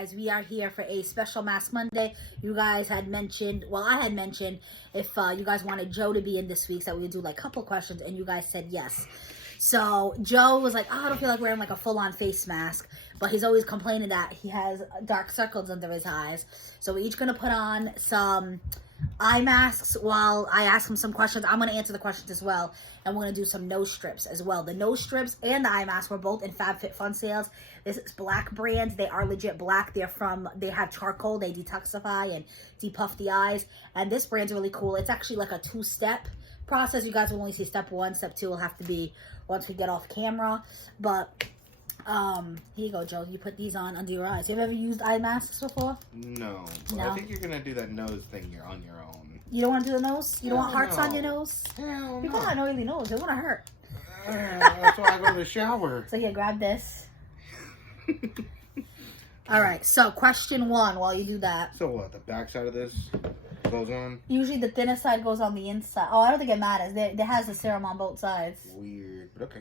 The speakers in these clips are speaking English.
guys, we are here for a special Mask Monday. You guys had mentioned, well, I had mentioned if you guys wanted Joe to be in this week, so that we would do like a couple questions, and you guys said yes. So Joe was like, oh, I don't feel like wearing like a full-on face mask, but he's always complaining that he has dark circles under his eyes. So we're each going to put on some eye masks while I ask him some questions. I'm going to answer the questions as well, and we're going to do some nose strips as well. The nose strips and the eye mask were both in FabFitFun sales. This is Black brands. They are legit black. They have charcoal. They detoxify and depuff the eyes, and this brand's really cool. It's actually like a two-step process. You guys will only see step one. Step two will have to be once we get off camera, but here you go, Joe. You put these on under your eyes. Have you ever used eye masks before? No. No? I think you're gonna do that nose thing. You're on your own. You don't want to do the nose? You don't want hearts on your nose? Hell You no. got an oily nose. It want to hurt. That's why I go to the shower. So here, grab this. All right. So question one. While you do that. So what? The back side of this goes on. Usually the thinner side goes on the inside. Oh, I don't think it matters. There has the serum on both sides. Weird, but okay.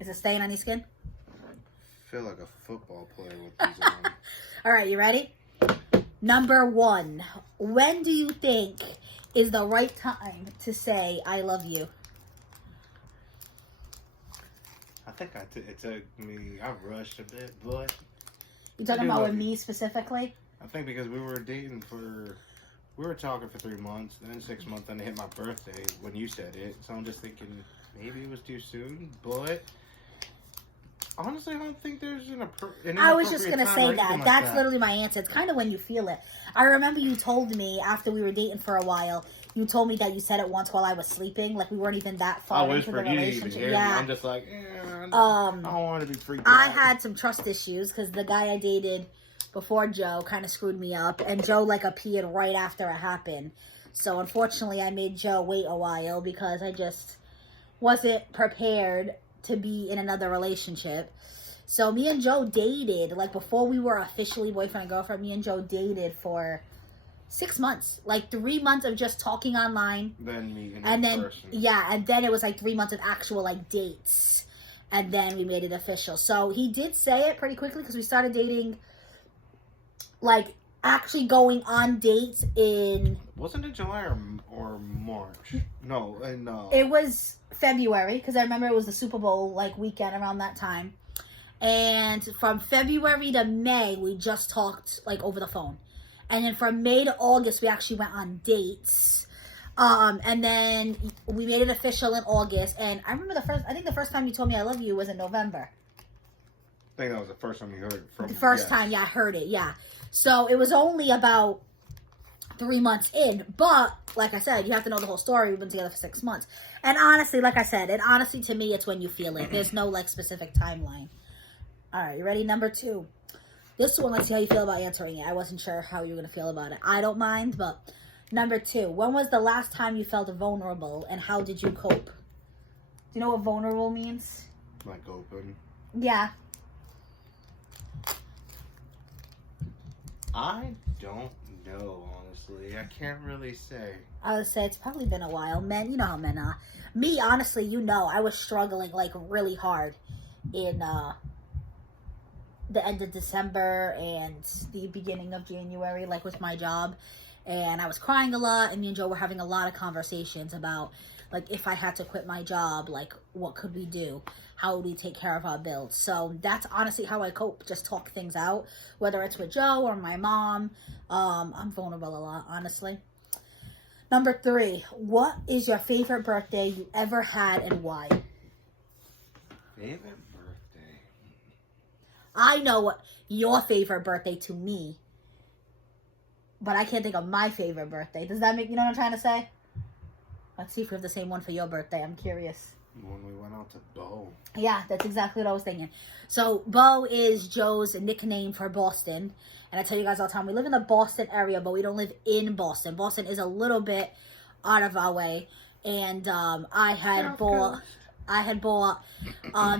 Is it staying on your skin? I feel like a football player with these on. All right. You ready? Number one. When do you think is the right time to say I love you? I think it took me. I rushed a bit, but You talking I do about love with you. me specifically? I think because we were talking for 3 months, then 6 months, then it hit my birthday when you said it. So I'm just thinking maybe it was too soon, but honestly, I don't think there's an I was just inappropriate gonna time say or that. anything like That's that. literally my answer. It's kind of when you feel it. I remember you told me after we were dating for a while. You told me that you said it once while I was sleeping. Like we weren't even that I far into the whispered, you didn't even relationship. hear me. Yeah. I'm just like, I don't want to be freaked I out. had some trust issues because the guy I dated before Joe kind of screwed me up, and Joe like appeared right after it happened. So unfortunately, I made Joe wait a while because I just wasn't prepared to be in another relationship. So me and Joe dated, like before we were officially boyfriend and girlfriend, me and Joe dated for 6 months. Like 3 months of just talking online. Then meeting And in then, person. yeah, and then it was like 3 months of actual like dates. And then we made it official. So he did say it pretty quickly because we started dating, like actually going on dates in... Wasn't it July or March? No, and It was February because I remember it was the Super Bowl like weekend around that time. And from February to May, we just talked like over the phone. And then from May to August, we actually went on dates. And then we made it official in August. And I remember I think the first time you told me I love you was in November. I think that was the first time you heard it from The first time, yeah, I heard it, yeah. So it was only about 3 months in. But, like I said, you have to know the whole story. We've been together for 6 months. And honestly, like I said, to me, it's when you feel it. There's no, like, specific timeline. All right, you ready? Number two. This one, let's see how you feel about answering it. I wasn't sure how you were going to feel about it. I don't mind, but number two. When was the last time you felt vulnerable, and how did you cope? Do you know what vulnerable means? Like open. Yeah. I don't know, honestly. I can't really say. I would say it's probably been a while. Men, you know how men are. Me, honestly, I was struggling, like, really hard in, the end of December and the beginning of January, like with my job, and I was crying a lot, and me and Joe were having a lot of conversations about, like, if I had to quit my job, like, what could we do? How would we take care of our bills? So that's honestly how I cope, just talk things out, whether it's with Joe or my mom. I'm vulnerable a lot, honestly. Number three, what is your favorite birthday you ever had and why? Favorite birthday? I know what your favorite birthday to me, but I can't think of my favorite birthday. Does that make, you know what I'm trying to say? Let's see if we have the same one for your birthday. I'm curious. When we went out to Bo. Yeah, that's exactly what I was thinking. So, Bo is Joe's nickname for Boston. And I tell you guys all the time, we live in the Boston area, but we don't live in Boston. Boston is a little bit out of our way. And I had bought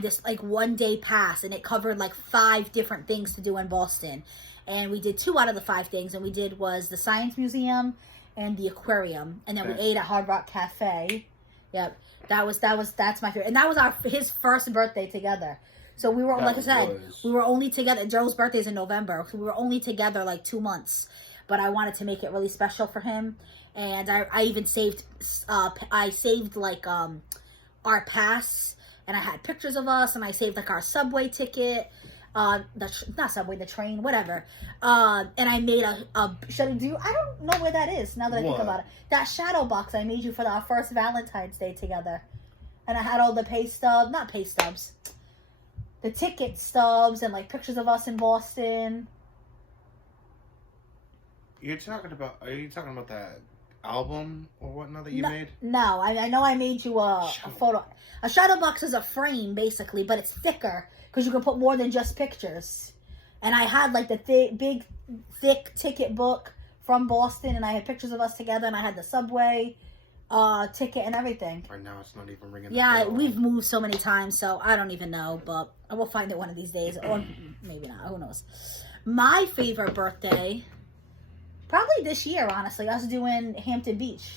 this like 1 day pass, and it covered like 5 different things to do in Boston. And we did 2 out of the 5 things, and we did was the Science Museum and the aquarium. And then we ate at Hard Rock Cafe. Yep. That's my favorite. And that was his first birthday together. So we were, like I said, was- we were only together. Joe's birthday's in November. So we were only together like 2 months. But I wanted to make it really special for him. And I even saved, like, our pass. And I had pictures of us. And I saved, like, our subway ticket. Not subway, the train, whatever. And I made I don't know where that is now that I think What? about it. That shadow box I made you for our first Valentine's Day together. And I had all the the ticket stubs and like pictures of us in Boston. Are you talking about that album or whatnot that you made? No, I know I made you a photo. A shadow box is a frame basically, but it's thicker because you can put more than just pictures. And I had like the big, thick ticket book from Boston, and I had pictures of us together, and I had the subway ticket and everything. Right now, it's not even ringing. Yeah, we've moved so many times, so I don't even know, but I will find it one of these days, or maybe not. Who knows? My favorite birthday, probably this year, honestly, us doing Hampton Beach.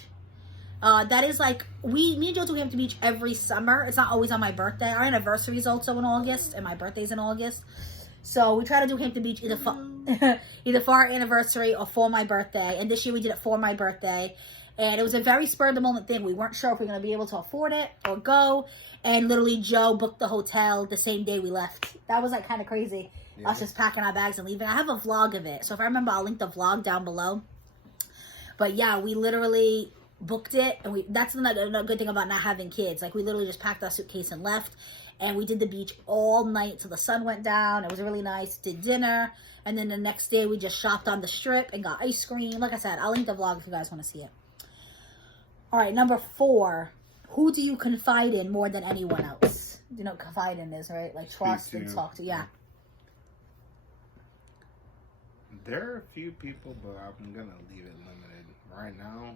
That is like, me and Joe do Hampton Beach every summer. It's not always on my birthday. Our anniversary is also in August, and my birthday's in August. So we try to do Hampton Beach either for our anniversary or for my birthday. And this year we did it for my birthday. And it was a very spur of the moment thing. We weren't sure if we were going to be able to afford it or go. And literally Joe booked the hotel the same day we left. That was like kind of crazy. Yeah. Us just packing our bags and leaving. I have a vlog of it. So if I remember, I'll link the vlog down below. But yeah, we literally booked it. And that's another good thing about not having kids. Like we literally just packed our suitcase and left. And we did the beach all night till the sun went down. It was really nice. Did dinner. And then the next day we just shopped on the strip and got ice cream. Like I said, I'll link the vlog if you guys want to see it. All right, number 4. Who do you confide in more than anyone else? You know what confide in is, right? Like trust and talk to. Yeah. There are a few people, but I'm going to leave it limited. Right now,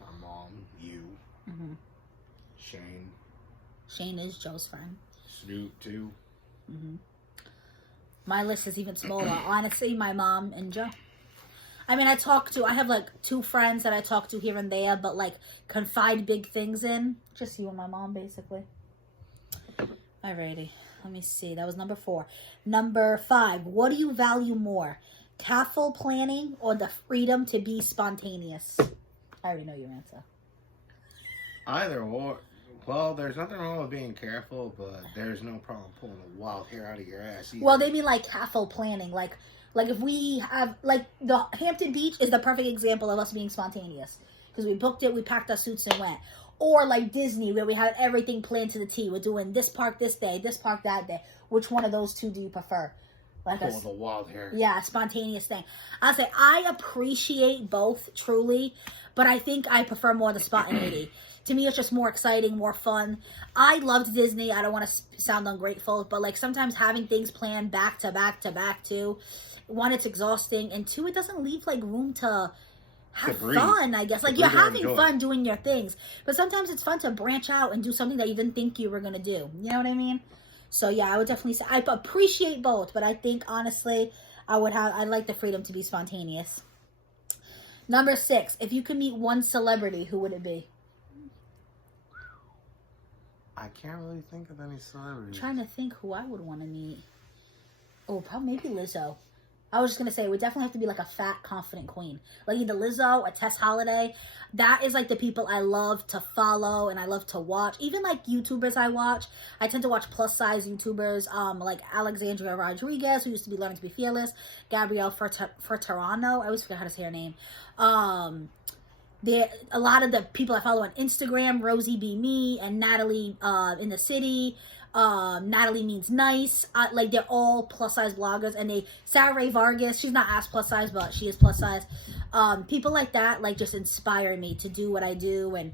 my mom, you, Shane. Shane is Joe's friend. Snoop, too. My list is even smaller. Honestly, my mom and Joe. I mean, I have like 2 friends that I talk to here and there, but like confide big things in. Just you and my mom, basically. Alrighty. Let me see. That was number 4. Number 5. What do you value more? Careful planning or the freedom to be spontaneous? I already know your answer. Either or. Well, there's nothing wrong with being careful, but there's no problem pulling a wild hair out of your ass either. Well, they mean like careful planning. Like if we have, like, the Hampton Beach is the perfect example of us being spontaneous. Because we booked it, we packed our suits and went. Or like Disney, where we had everything planned to the T. We're doing this park this day, this park that day. Which one of those 2 do you prefer? Like the wild hair. Yeah, spontaneous thing. I'll say I appreciate both, truly. But I think I prefer more the spontaneity. To me, it's just more exciting, more fun. I loved Disney. I don't want to sound ungrateful, but like sometimes having things planned back to back to back too, 1, it's exhausting, and 2, it doesn't leave like room to have fun, I guess. Like you're having fun doing your things, but sometimes it's fun to branch out and do something that you didn't think you were going to do. You know what I mean? So yeah, I would definitely say I appreciate both, but I think honestly, I'd like the freedom to be spontaneous. Number 6, if you could meet one celebrity, who would it be? I can't really think of any celebrities. I'm trying to think who I would want to meet. Oh, probably maybe Lizzo. I was just going to say, it would definitely have to be like a fat, confident queen. Like either Lizzo or Tess Holiday. That is like the people I love to follow and I love to watch. Even like YouTubers I watch. I tend to watch plus size YouTubers like Alexandria Rodriguez, who used to be Learning to Be Fearless. Gabrielle Furterano. I always forget how to say her name. A lot of the people I follow on Instagram, Rosie B. Me and Natalie in the City. Natalie Means Nice. Like they're all plus size bloggers, and Sarah Ray Vargas, she's not as plus size, but she is plus size. People like that like just inspire me to do what I do and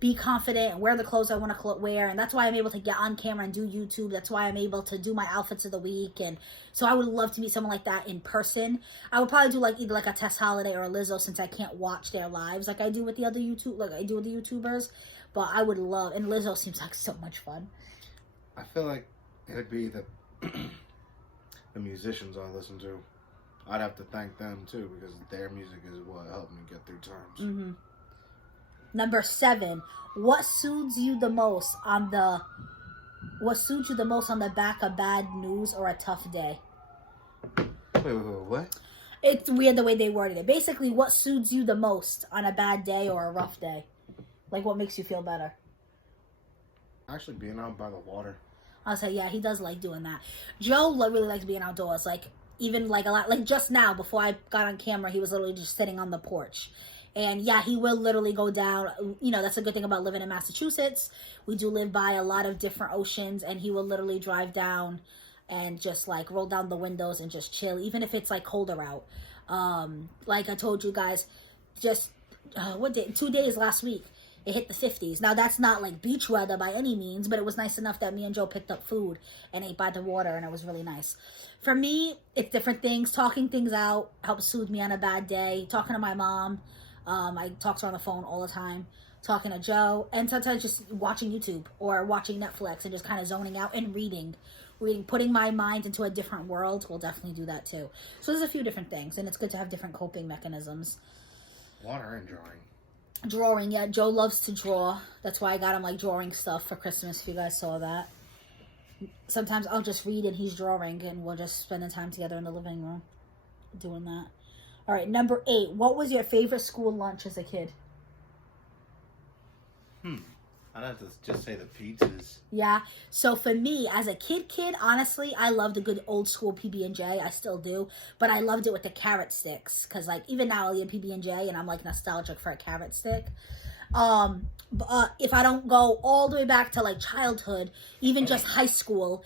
be confident and wear the clothes I want to wear, and that's why I'm able to get on camera and do YouTube. That's why I'm able to do my outfits of the week, and so I would love to meet someone like that in person. I would probably do like either like a Tess Holiday or a Lizzo, since I can't watch their lives like I do with the other YouTubers. But I would love, and Lizzo seems like so much fun. I feel like it'd be the musicians I listen to. I'd have to thank them too, because their music is what helped me get through times. Number 7, what soothes you the most on the What suits you the most on the back of bad news or a tough day? Wait, what? It's weird the way they worded it. Basically, what soothes you the most on a bad day or a rough day? Like, what makes you feel better? Actually, being out by the water. I'll say, yeah, he does like doing that. Joe really likes being outdoors. Like, even like a lot, like just now, before I got on camera, he was literally just sitting on the porch. And yeah, he will literally go down. You know, that's a good thing about living in Massachusetts. We do live by a lot of different oceans, and he will literally drive down and just like roll down the windows and just chill, even if it's like colder out. Like I told you guys, just what day? 2 days last week, it hit the 50s. Now that's not like beach weather by any means, but it was nice enough that me and Joe picked up food and ate by the water, and it was really nice. For me, it's different things. Talking things out helps soothe me on a bad day. Talking to my mom. I talk to her on the phone all the time. Talking to Joe, and sometimes just watching YouTube or watching Netflix and just kind of zoning out and reading, putting my mind into a different world will definitely do that too. So there's a few different things, and it's good to have different coping mechanisms. Water and drawing. Drawing, yeah. Joe loves to draw. That's why I got him like drawing stuff for Christmas. If you guys saw that. Sometimes I'll just read and he's drawing, and we'll just spend the time together in the living room doing that. All right, number 8. What was your favorite school lunch as a kid? I'd have to just say the pizzas. Yeah. So for me, as a kid, honestly, I loved a good old school PB&J. I still do, but I loved it with the carrot sticks, because like even now I'll eat PB&J and I'm like nostalgic for a carrot stick. If I don't go all the way back to like childhood, even just high school,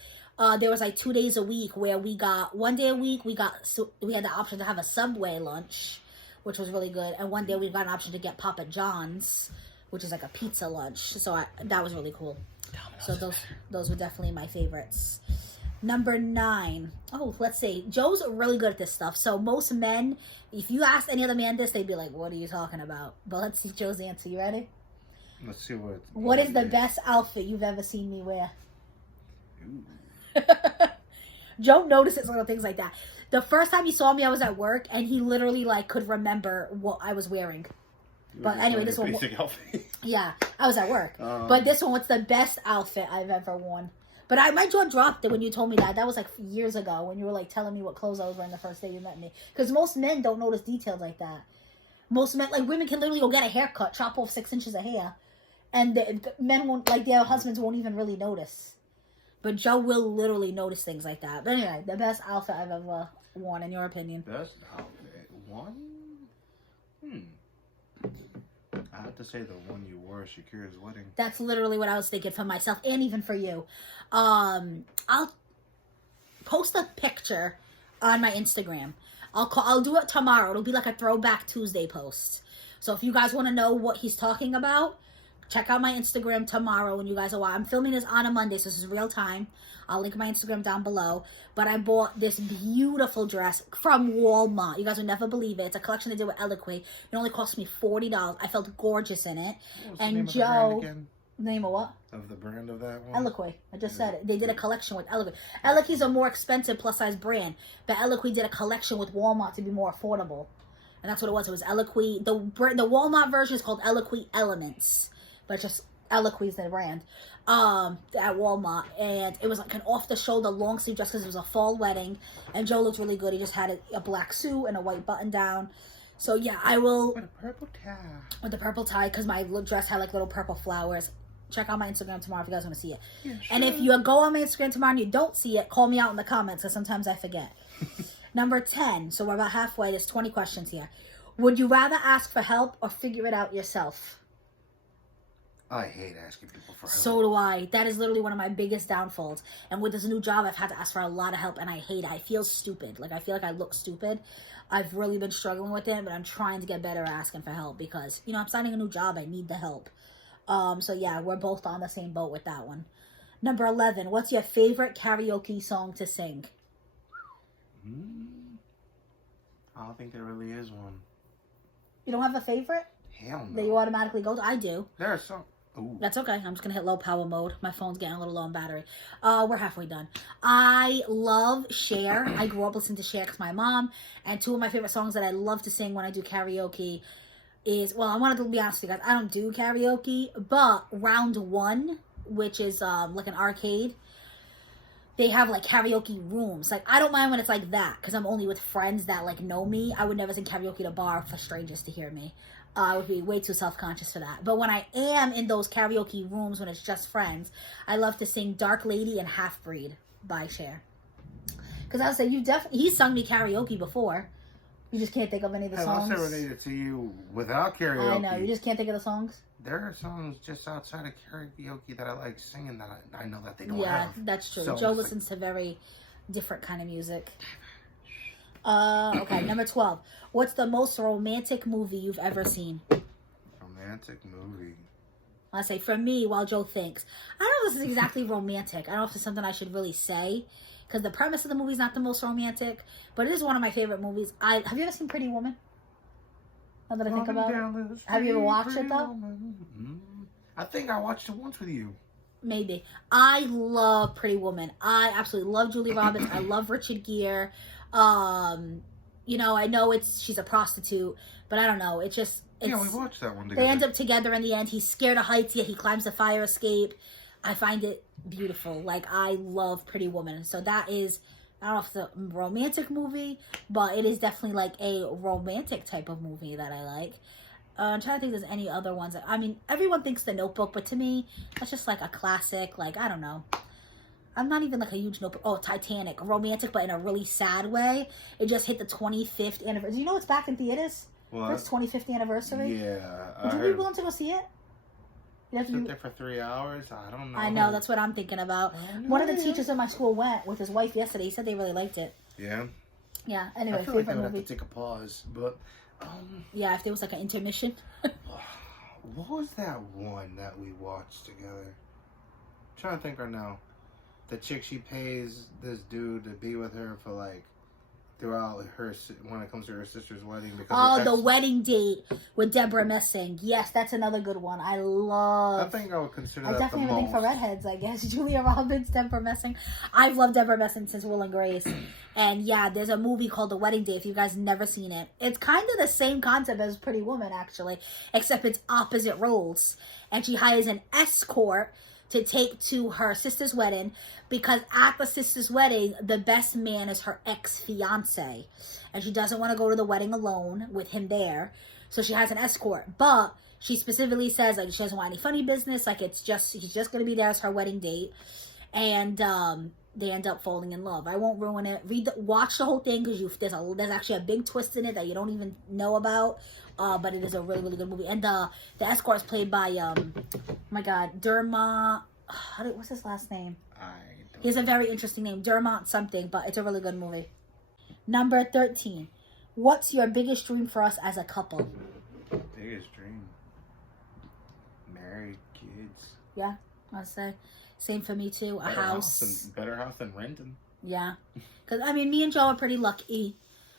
there was like 2 days a week where we got, one day a week we had the option to have a Subway lunch, which was really good, and one day we got an option to get Papa John's, which is like a pizza lunch. So that was really cool. So those were definitely my favorites. Number 9. Oh, let's see. Joe's really good at this stuff. So most men, if you ask any other man this, they'd be like, "What are you talking about?" But let's see Joe's answer. You ready? Let's see what. What is the best outfit you've ever seen me wear? Joe notices little things like that. The first time he saw me, I was at work, and he literally like could remember what I was wearing. But anyway, this one. Yeah, I was at work. But this one, what's the best outfit I've ever worn? But my jaw dropped it when you told me that. That was like years ago when you were like telling me what clothes I was wearing the first day you met me. Because most men don't notice details like that. Most men, like women, can literally go get a haircut, chop off 6 inches of hair, and the men won't, like their husbands won't even really notice. But Joe will literally notice things like that. But anyway, the best outfit I've ever worn, in your opinion? Best outfit? One? I have to say the one you wore at Shakira's wedding. That's literally what I was thinking for myself, and even for you. I'll post a picture on my Instagram. I'll do it tomorrow. It'll be like a Throwback Tuesday post. So if you guys want to know what he's talking about, check out my Instagram tomorrow when you guys are watching. I'm filming this on a Monday, so this is real time. I'll link my Instagram down below. But I bought this beautiful dress from Walmart. You guys would never believe it. It's a collection they did with Eloquii. It only cost me $40. I felt gorgeous in it. And Joe, name of what? Of the brand of that one? Eloquii. I just said it. They did a collection with Eloquii. Eloquii's a more expensive plus size brand, but Eloquii did a collection with Walmart to be more affordable. And that's what it was. It was Eloquii. The Walmart version is called Eloquii Elements. But just Eloquii's the brand at Walmart, and it was like an off-the-shoulder long sleeve dress because it was a fall wedding, and Joe looked really good. He just had a black suit and a white button down. So yeah, I will with a purple tie. With the purple tie, because my dress had like little purple flowers. Check out my Instagram tomorrow if you guys want to see it. Yeah, sure. And if you go on my Instagram tomorrow and you don't see it, call me out in the comments because sometimes I forget. Number 10. So we're about halfway. There's 20 questions here. Would you rather ask for help or figure it out yourself? I hate asking people for help. So do I. That is literally one of my biggest downfalls. And with this new job, I've had to ask for a lot of help, and I hate it. I feel stupid. Like, I feel like I look stupid. I've really been struggling with it, but I'm trying to get better at asking for help because, you know, I'm starting a new job. I need the help. So, yeah, we're both on the same boat with that one. Number 11. What's your favorite karaoke song to sing? I don't think there really is one. You don't have a favorite? Hell no. That you automatically go to? I do. There are some. Ooh. That's okay. I'm just going to hit low power mode. My phone's getting a little low on battery. We're halfway done. I love Cher. I grew up listening to Cher because my mom. And 2 of my favorite songs that I love to sing when I do karaoke is, well, I wanted to be honest with you guys. I don't do karaoke, but Round 1 which is like an arcade. They have like karaoke rooms. Like, I don't mind when it's like that because I'm only with friends that like know me. I would never sing karaoke at a bar for strangers to hear me. I would be way too self-conscious for that. But when I am in those karaoke rooms when it's just friends, I love to sing Dark Lady and Half Breed by Cher. Because I would say, he's sung me karaoke before. You just can't think of any of the songs. I serenaded to you without karaoke. I know, you just can't think of the songs? There are songs just outside of karaoke that I like singing that I know that they don't have. Yeah, that's true. So Joe listens to very different kind of music. Okay, number 12. What's the most romantic movie you've ever seen? Romantic movie. I say, for me, while Joe thinks. I don't know if this is exactly romantic. I don't know if it's something I should really say. Because the premise of the movie is not the most romantic. But it is one of my favorite movies. Have you ever seen Pretty Woman? Now that I think about it. Have you ever watched it, though? I think I watched it once with you. Maybe. I love Pretty Woman. I absolutely love Julie Roberts. I love Richard Gere. You know, I know she's a prostitute, but I don't know. We watched that one together. They end up together in the end. He's scared of heights, yet he climbs the fire escape. I find it beautiful. Like, I love Pretty Woman. So that is, I don't know if it's a romantic movie, but it is definitely like a romantic type of movie that I like. I'm trying to think if there's any other ones. I mean, everyone thinks The Notebook, but to me, that's just like a classic. Like, I don't know. I'm not even like a huge Notebook. Oh, Titanic. Romantic, but in a really sad way. It just hit the 25th anniversary. Do you know it's back in theaters? What? For its 25th anniversary? Yeah. Would you be willing to go see it? You have to sit there for 3 hours? I don't know. I know, that's what I'm thinking about. One of the teachers in my school went with his wife yesterday. He said they really liked it. Yeah? Yeah, anyway, I feel like I would have to take a pause, but... yeah, if there was like an intermission. What was that one that we watched together? I'm trying to think right now. The chick, she pays this dude to be with her for like throughout her, when it comes to her sister's wedding. Because The Wedding Date with Deborah Messing. Yes, that's another good one. I think I would consider I that definitely the have a most. thing for redheads, I guess. Julia Roberts, Deborah Messing. I've loved Deborah Messing since Will and Grace. And yeah, there's a movie called The Wedding Day, if you guys never seen it. It's kind of the same concept as Pretty Woman, actually, except it's opposite roles. And she hires an escort to take to her sister's wedding, because at the sister's wedding, the best man is her ex-fiance. And she doesn't want to go to the wedding alone with him there. So she has an escort. But she specifically says, like, she doesn't want any funny business. Like, he's just going to be there as her wedding date. And they end up falling in love. I won't ruin it. Watch the whole thing, because there's actually a big twist in it that you don't even know about. But it is a really, really good movie. And the escort is played by, Dermot. What's his last name? He has a very interesting name, Dermot something, but it's a really good movie. Number 13. What's your biggest dream for us as a couple? Biggest dream? Married, kids. Yeah, I'd say. Same for me too. A house. Better house than renting. Yeah. Because, I mean, me and Joe are pretty lucky.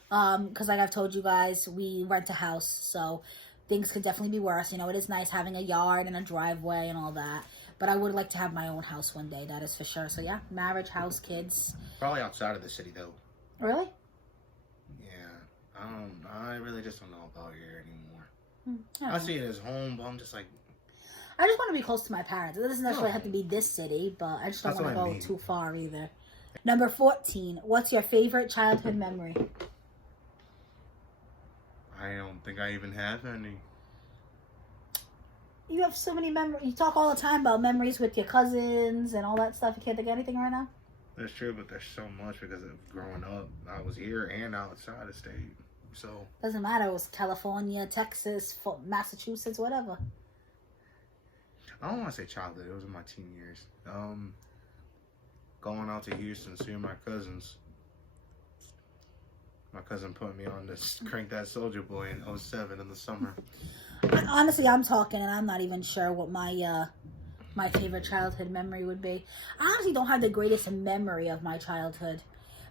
Because like I've told you guys, we rent a house. So things could definitely be worse. You know, it is nice having a yard and a driveway and all that. But I would like to have my own house one day. That is for sure. So yeah, marriage, house, kids. Probably outside of the city though. Really? Yeah. I really just don't know about here anymore. I I see it as home, but I'm just like... I just want to be close to my parents. It doesn't necessarily have to be this city, but I just don't want to go too far either. Number 14. What's your favorite childhood memory? I don't think I even have any. You have so many memories. You talk all the time about memories with your cousins and all that stuff. You can't think of anything right now? That's true, but there's so much because of growing up. I was here and outside the state, so... Doesn't matter. It was California, Texas, Massachusetts, whatever. I don't want to say childhood. It was in my teen years. Going out to Houston, seeing my cousins. My cousin put me on this Crank That Soldier Boy in 07 in the summer. Honestly, I'm talking and I'm not even sure what my my favorite childhood memory would be. I honestly don't have the greatest memory of my childhood.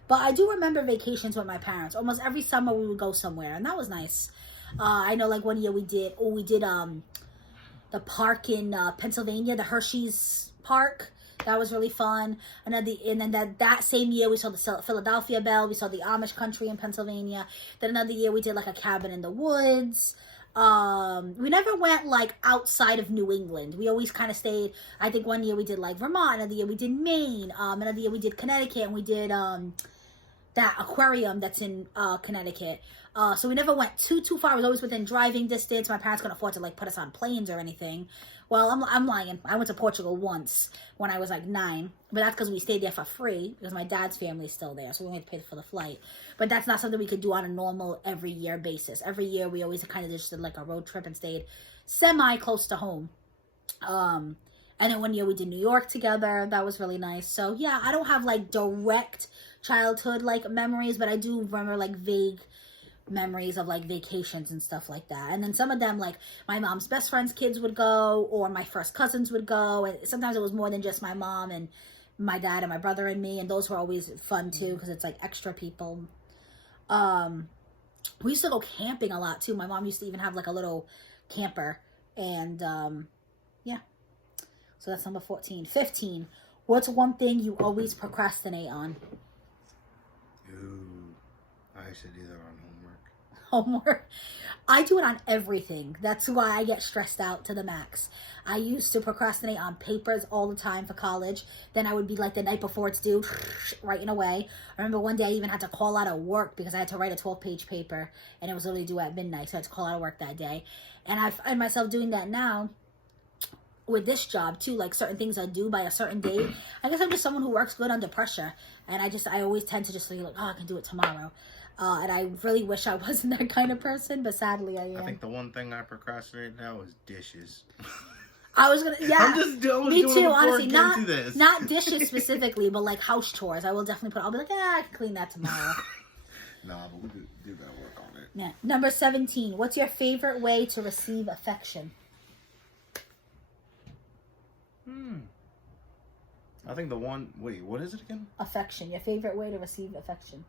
But I do remember vacations with my parents. Almost every summer we would go somewhere, and that was nice. I know, like, one year we did the park in Pennsylvania, the Hershey's Park. That was really fun. And then that same year we saw the Philadelphia Belle. We saw the Amish country in Pennsylvania. Then another year we did like a cabin in the woods. We never went like outside of New England. We always kind of stayed. I think one year we did like Vermont, another year we did Maine, another year we did Connecticut, and we did that aquarium that's in Connecticut. So we never went too far. It was always within driving distance. My parents couldn't afford to like put us on planes or anything. Well, I'm lying. I went to Portugal once when I was like 9, but that's because we stayed there for free because my dad's family is still there, so we only had to pay for the flight. But that's not something we could do on a normal every year basis. Every year we always kind of just did like a road trip and stayed semi close to home. And then one year we did New York together. That was really nice. So yeah, I don't have like direct childhood like memories, but I do remember like vague memories of like vacations and stuff like that. And then some of them, like my mom's best friend's kids would go, or my first cousins would go, and sometimes it was more than just my mom and my dad and my brother and me, and those were always fun too because it's like extra people. We used to go camping a lot too. My mom used to even have like a little camper, and yeah, so that's number 14. 15, what's one thing you always procrastinate on? Ooh, I should do that on Homework. I do it on everything. That's why I get stressed out to the max. I used to procrastinate on papers all the time for college. Then I would be like the night before it's due, writing away. I remember one day I even had to call out of work because I had to write a 12-page paper and it was literally due at midnight, so I had to call out of work that day. And I find myself doing that now with this job too, like certain things are due by a certain date. I guess I'm just someone who works good under pressure, and I always tend to just feel like, oh, I can do it tomorrow. And I really wish I wasn't that kind of person, but sadly I am. I think the one thing I procrastinate now is dishes. I was gonna, yeah. Me too, honestly. This. Not dishes specifically, but like house chores. I will definitely I'll be like, I can clean that tomorrow. Nah, but we do gotta work on it. Yeah. Number 17. What's your favorite way to receive affection? I think the one. Wait, what is it again? Affection. Your favorite way to receive affection.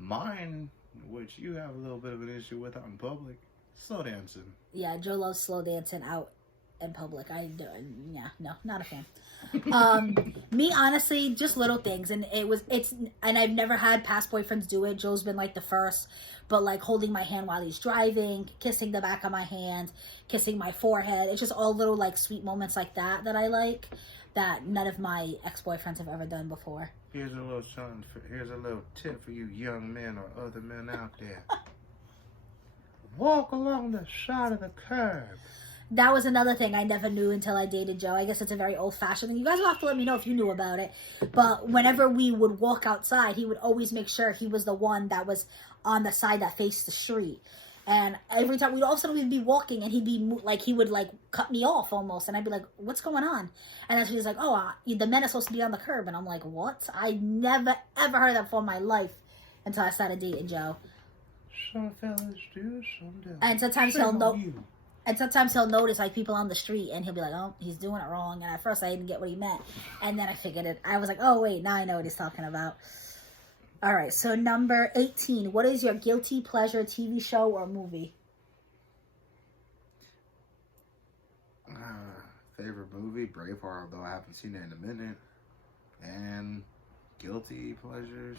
Mine, which you have a little bit of an issue with out in public, slow dancing. Yeah, Joe loves slow dancing out in public. No, not a fan. Me, honestly, just little things, and I've never had past boyfriends do it. Joe's been like the first, but like holding my hand while he's driving, kissing the back of my hand, kissing my forehead. It's just all little like sweet moments like that I like, that none of my ex-boyfriends have ever done before. Here's a little tip for you young men or other men out there. Walk along the side of the curb. That was another thing I never knew until I dated Joe. I guess it's a very old-fashioned thing. You guys will have to let me know if you knew about it. But whenever we would walk outside, he would always make sure he was the one that was on the side that faced the street. And every time all of a sudden we'd be walking and he would like cut me off almost. And I'd be like, what's going on? And then he's like, oh, the men are supposed to be on the curb. And I'm like, what? I never, ever heard that before in my life until I started dating Joe. Some fellas do, some don't. And sometimes he'll notice like people on the street and he'll be like, oh, he's doing it wrong. And at first I didn't get what he meant. And then I figured it. I was like, oh, wait, now I know what he's talking about. All right, so number 18. What is your guilty pleasure TV show or movie? Favorite movie, Braveheart, although I haven't seen it in a minute. And guilty pleasures,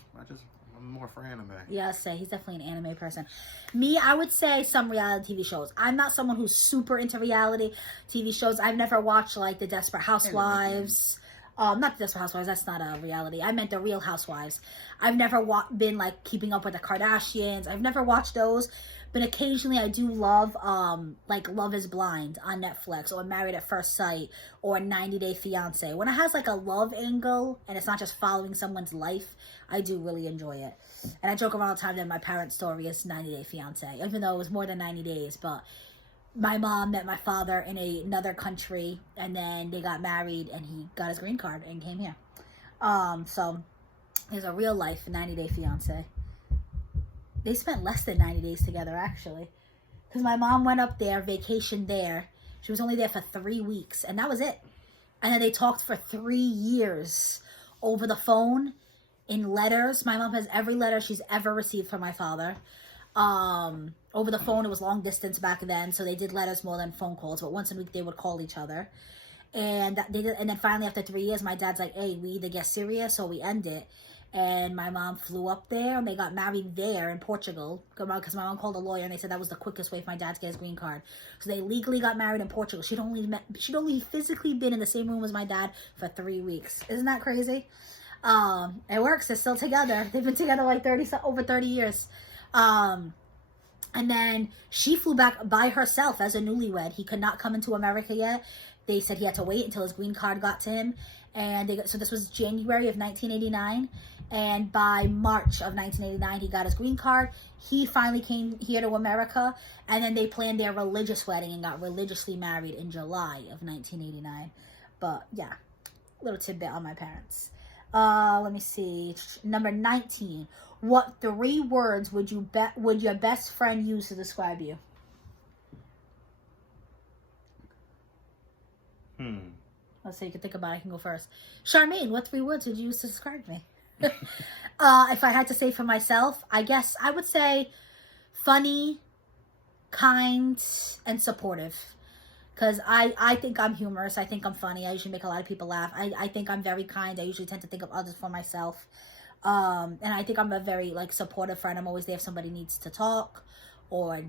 I'm more for anime. Yeah, I'll say he's definitely an anime person. Me, I would say some reality TV shows. I'm not someone who's super into reality TV shows. I've never watched like The Desperate Housewives. Not The Desperate Housewives, that's not a reality. I meant The Real Housewives. I've never been like keeping up with the Kardashians. I've never watched those. But occasionally I do love like Love is Blind on Netflix, or Married at First Sight, or 90 Day Fiancé. When it has like a love angle and it's not just following someone's life, I do really enjoy it. And I joke around all the time that my parents' story is 90 Day Fiancé, even though it was more than 90 days. But my mom met my father in another country, and then they got married, and he got his green card and came here. So there's a real life 90 Day Fiancé. They spent less than 90 days together, actually. Because my mom went up there, vacationed there. She was only there for 3 weeks, and that was it. And then they talked for 3 years over the phone, in letters. My mom has every letter she's ever received from my father. Over the phone, it was long distance back then, so they did letters more than phone calls. But once a week, they would call each other. And they did, and then finally, after 3 years, my dad's like, hey, we either get serious or we end it. And my mom flew up there, and they got married there in Portugal. Because my mom called a lawyer, and they said that was the quickest way for my dad to get his green card. So they legally got married in Portugal. She'd only physically been in the same room as my dad for 3 weeks. Isn't that crazy? It works. They're still together. They've been together like over 30 years. And then she flew back by herself as a newlywed. He could not come into America yet. They said he had to wait until his green card got to him. And so this was January of 1989. And by March of 1989, he got his green card. He finally came here to America. And then they planned their religious wedding and got religiously married in July of 1989. But yeah, little tidbit on my parents. Let me see. Number 19. What 3 words would your best friend use to describe you? Let's see, you can think about it. I can go first. Charmaine, what 3 words would you use to describe me? If I had to say for myself, I guess I would say funny, kind, and supportive. Because I think I'm humorous. I think I'm funny. I usually make a lot of people laugh. I think I'm very kind. I usually tend to think of others for myself. And I think I'm a very, supportive friend. I'm always there if somebody needs to talk or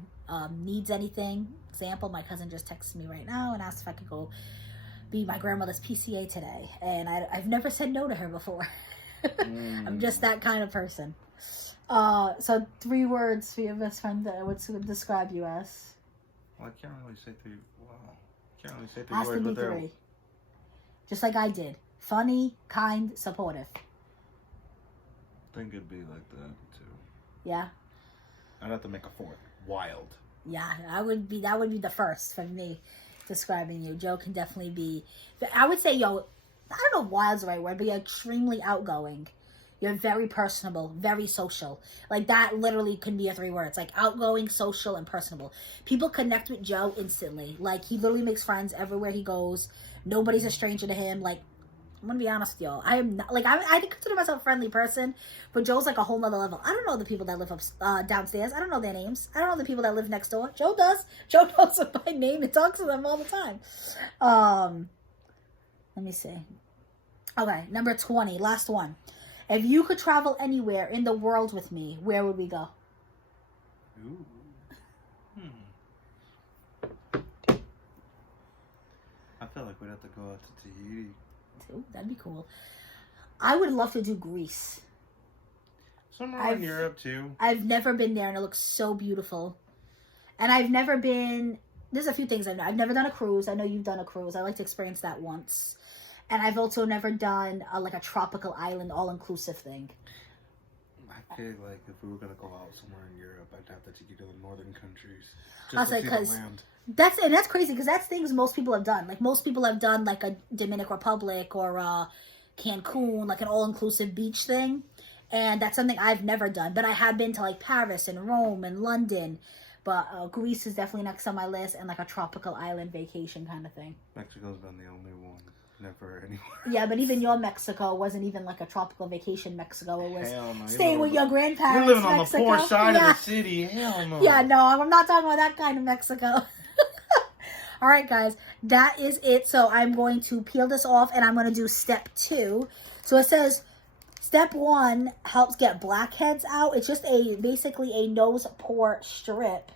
needs anything. Example, my cousin just texted me right now and asked if I could go be my grandmother's PCA today. And I've never said no to her before. I'm just that kind of person. So 3 words for your best friend that would describe you as. Well, I can't really say 3. Wow. Can't really say 3 Has words, to be but 3. Just like I did. Funny, kind, supportive. I think it'd be like that, too. Yeah? I'd have to make a 4th. Wild. Yeah, that would be the first for me describing you. Joe can definitely be, I would say, I don't know if wild's the right word, but you're extremely outgoing. You're very personable, very social. Like, that literally can be 3 words. Like, outgoing, social, and personable. People connect with Joe instantly. Like, he literally makes friends everywhere he goes. Nobody's a stranger to him. Like, I'm gonna be honest with y'all. I am not, I consider myself a friendly person, but Joe's like a whole nother level. I don't know the people that live downstairs. I don't know their names. I don't know the people that live next door. Joe does. Joe knows them by name and talks to them all the time. Let me see. Okay, number 20, last one. If you could travel anywhere in the world with me, where would we go? Ooh. I feel like we'd have to go out to Tahiti. That'd be cool. I would love to do Greece. Somewhere in Europe, too. I've never been there, and it looks so beautiful. And I've never been... There's a few things I know. I've never done a cruise. I know you've done a cruise. I like to experience that once. And I've also never done a tropical island all-inclusive thing. I feel like if we were going to go out somewhere in Europe, I'd have to take you to the northern countries. I'll say, because that's crazy, because that's things most people have done. Like, most people have done, like, a Dominican Republic or Cancun, like an all-inclusive beach thing. And that's something I've never done. But I have been to, like, Paris and Rome and London. But Greece is definitely next on my list, and, like, a tropical island vacation kind of thing. Mexico's been the only one. Never anywhere. Yeah, but even your Mexico wasn't even like a tropical vacation Mexico. It was no. staying with your grandparents. You're living Mexico. on the poor side of the city. Hell no. Yeah, no, I'm not talking about that kind of Mexico. All right, guys, that is it. So I'm going to peel this off, and I'm going to do step 2. So it says step 1 helps get blackheads out. It's just basically a nose pore strip.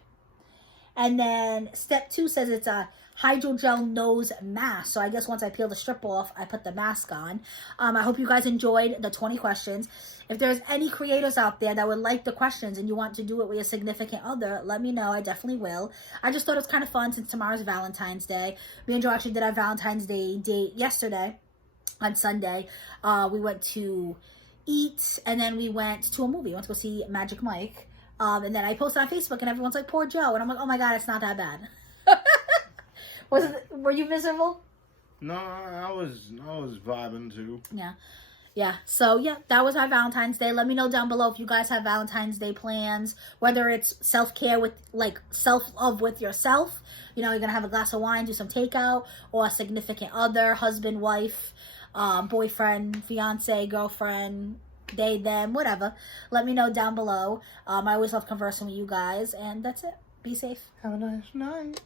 And then step 2 says it's a hydrogel nose mask. So I guess once I peel the strip off, I put the mask on. I hope you guys enjoyed the 20 questions. If there's any creators out there that would like the questions and you want to do it with your significant other, let me know. I definitely will. I just thought it was kind of fun since tomorrow's Valentine's Day. Me and Joe actually did our Valentine's Day date yesterday on Sunday. We went to eat, and then we went to a movie. We went to go see Magic Mike. And then I posted on Facebook, and everyone's like, poor Joe. And I'm like, oh my God, it's not that bad. Were you miserable? No, I was vibing too. Yeah. So yeah, that was our Valentine's Day. Let me know down below if you guys have Valentine's Day plans, whether it's self-care with self-love with yourself. You know, you're gonna have a glass of wine, do some takeout, or a significant other, husband, wife, boyfriend, fiance, girlfriend, they, them, whatever. Let me know down below. I always love conversing with you guys, and that's it. Be safe. Have a nice night.